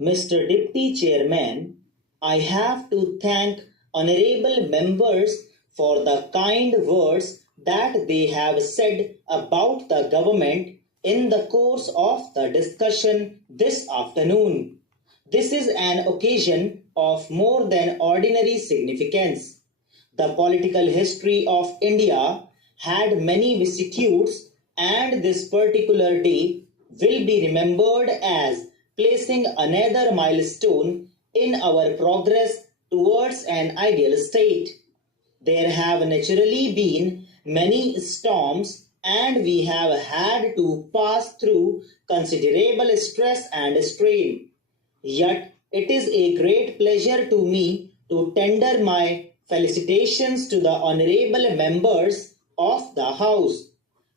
Mr. Deputy Chairman, I have to thank honorable members for the kind words that they have said about the government in the course of the discussion this afternoon. This is an occasion of more than ordinary significance. The political history of India had many vicissitudes, and this particular day will be remembered as placing another milestone in our progress towards an ideal state. There have naturally been many storms, and we have had to pass through considerable stress and strain. Yet it is a great pleasure to me to tender my felicitations to the honorable members of the House.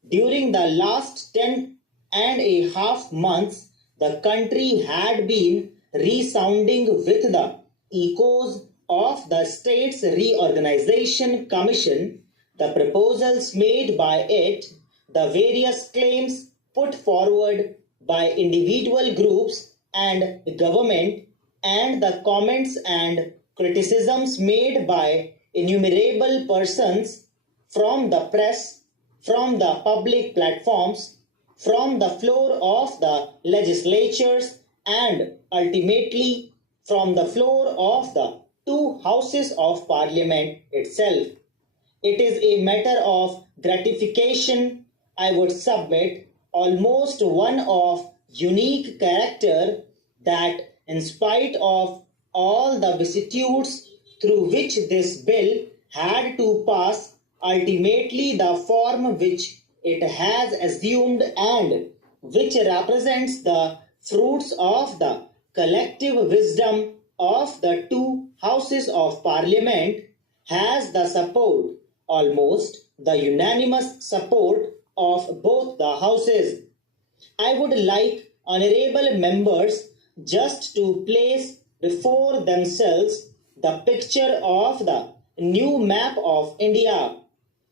During the last 10.5 months, the country had been resounding with the echoes of the States Reorganization Commission, the proposals made by it, the various claims put forward by individual groups and government, and the comments and criticisms made by innumerable persons from the press, from the public platforms, from the floor of the legislatures, and ultimately from the floor of the two houses of parliament itself. It is a matter of gratification, I would submit, almost one of unique character, that in spite of all the vicissitudes through which this bill had to pass, ultimately the form which it has assumed, and which represents the fruits of the collective wisdom of the two houses of parliament, has the support, almost the unanimous support, of both the houses. I would like honorable members just to place before themselves the picture of the new map of India.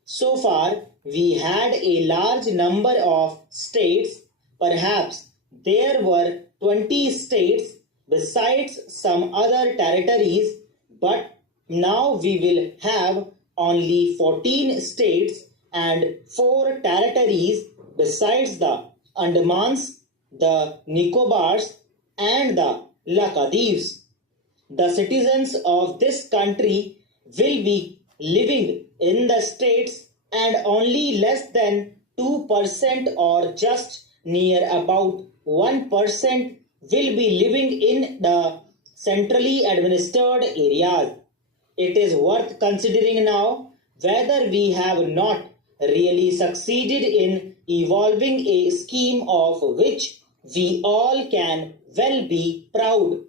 So far, we had a large number of states. Perhaps there were 20 states besides some other territories, but now we will have only 14 states and 4 territories besides the Andamans, the Nicobars, and the Lakshadweeps. The citizens of this country will be living in the states, and only less than 2% or just near about 1% will be living in the centrally administered areas. It is worth considering now whether we have not really succeeded in evolving a scheme of which we all can well be proud.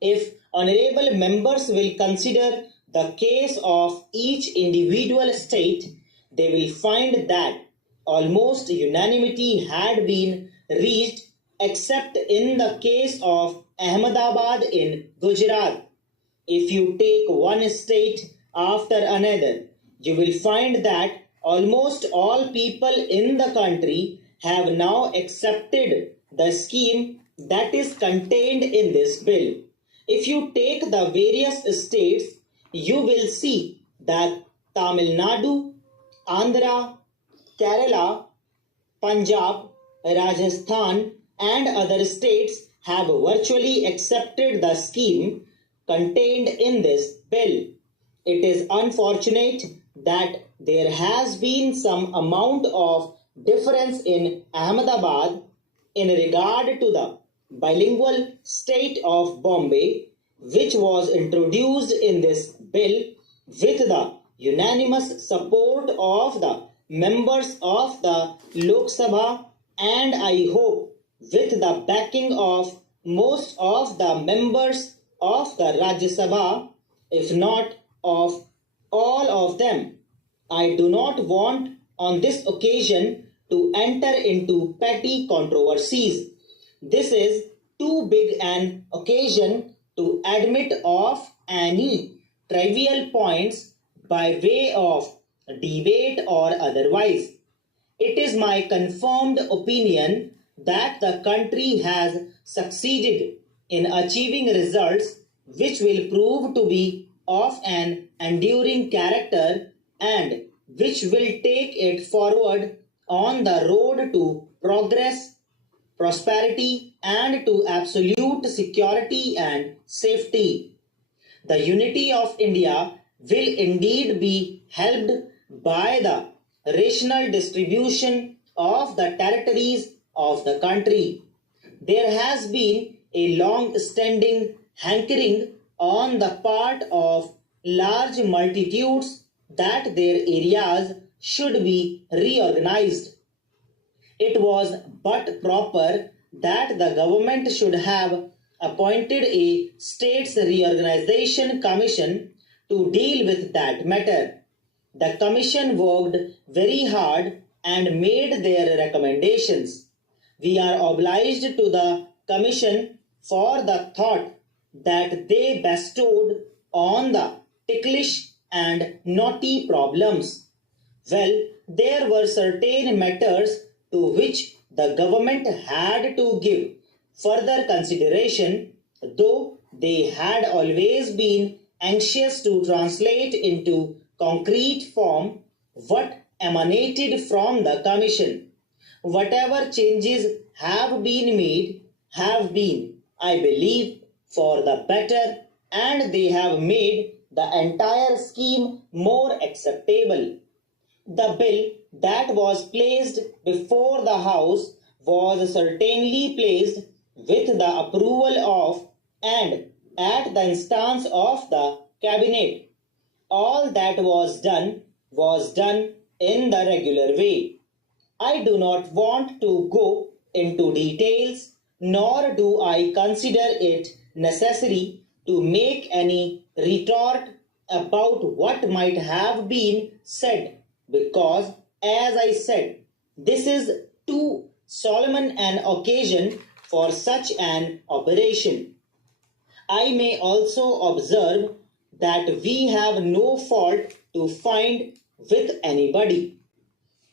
If honorable members will consider the case of each individual state, they will find that almost unanimity had been reached, except in the case of Ahmedabad in Gujarat. If you take one state after another, you will find that almost all people in the country have now accepted the scheme that is contained in this bill. If you take the various states, you will see that Tamil Nadu, Andhra, Kerala, Punjab, Rajasthan, and other states have virtually accepted the scheme contained in this bill. It is unfortunate that there has been some amount of difference in Ahmedabad in regard to the bilingual state of Bombay, which was introduced in this bill with the unanimous support of the members of the Lok Sabha, and I hope with the backing of most of the members of the Rajya Sabha, if not of all of them. I do not want on this occasion to enter into petty controversies. This is too big an occasion to admit of any trivial points by way of debate or otherwise. It is my confirmed opinion that the country has succeeded in achieving results which will prove to be of an enduring character and which will take it forward on the road to progress, prosperity, and to absolute security and safety. The unity of India will indeed be helped by the rational distribution of the territories of the country. There has been a long standing hankering on the part of large multitudes that their areas should be reorganized. It was but proper that the government should have appointed a States Reorganization Commission to deal with that matter. The commission worked very hard and made their recommendations. We are obliged to the commission for the thought that they bestowed on the ticklish and knotty problems. Well, there were certain matters to which the government had to give further consideration, though they had always been anxious to translate into concrete form what emanated from the commission. Whatever changes have been made have been, I believe, for the better, and they have made the entire scheme more acceptable. The bill that was placed before the House was certainly placed with the approval of and at the instance of the Cabinet. All that was done in the regular way. I do not want to go into details, nor do I consider it necessary to make any retort about what might have been said, because, as I said, this is too solemn an occasion for such an operation. I may also observe that we have no fault to find with anybody.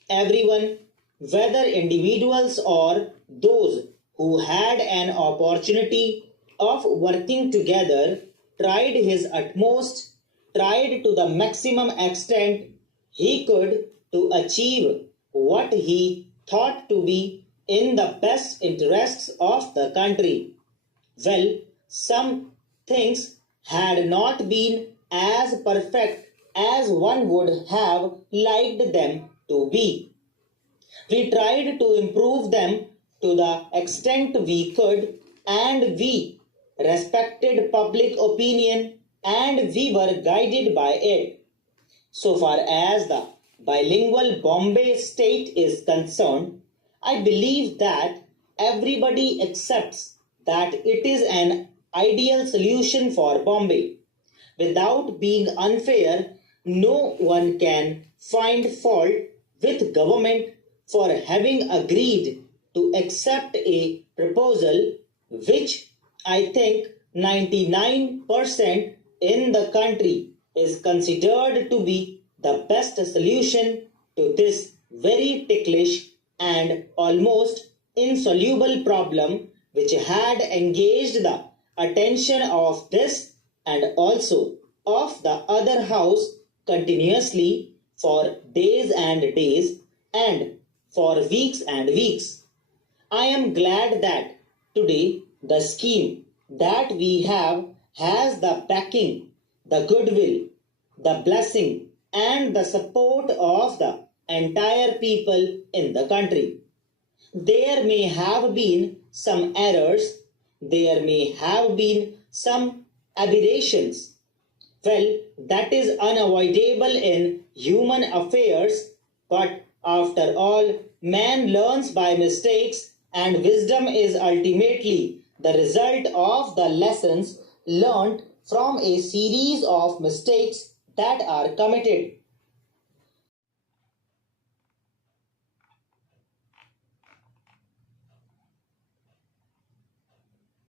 Everyone, whether individuals or those who had an opportunity of working together, tried his utmost, tried to the maximum extent he could to achieve what he thought to be in the best interests of the country. Well, some things had not been as perfect as one would have liked them to be. We tried to improve them to the extent we could, and we respected public opinion and we were guided by it. So far as the bilingual Bombay state is concerned, I believe that everybody accepts that it is an ideal solution for Bombay. Without being unfair, no one can find fault with government for having agreed to accept a proposal which I think 99% in the country is considered to be the best solution to this very ticklish and almost insoluble problem which had engaged the attention of this and also of the other house continuously for days and days and for weeks and weeks. I am glad that today the scheme that we have has the backing, the goodwill, the blessing, and the support of the entire people in the country. There may have been some errors, there may have been some aberrations. Well, that is unavoidable in human affairs, but after all, man learns by mistakes, and wisdom is ultimately the result of the lessons learnt from a series of mistakes that are committed.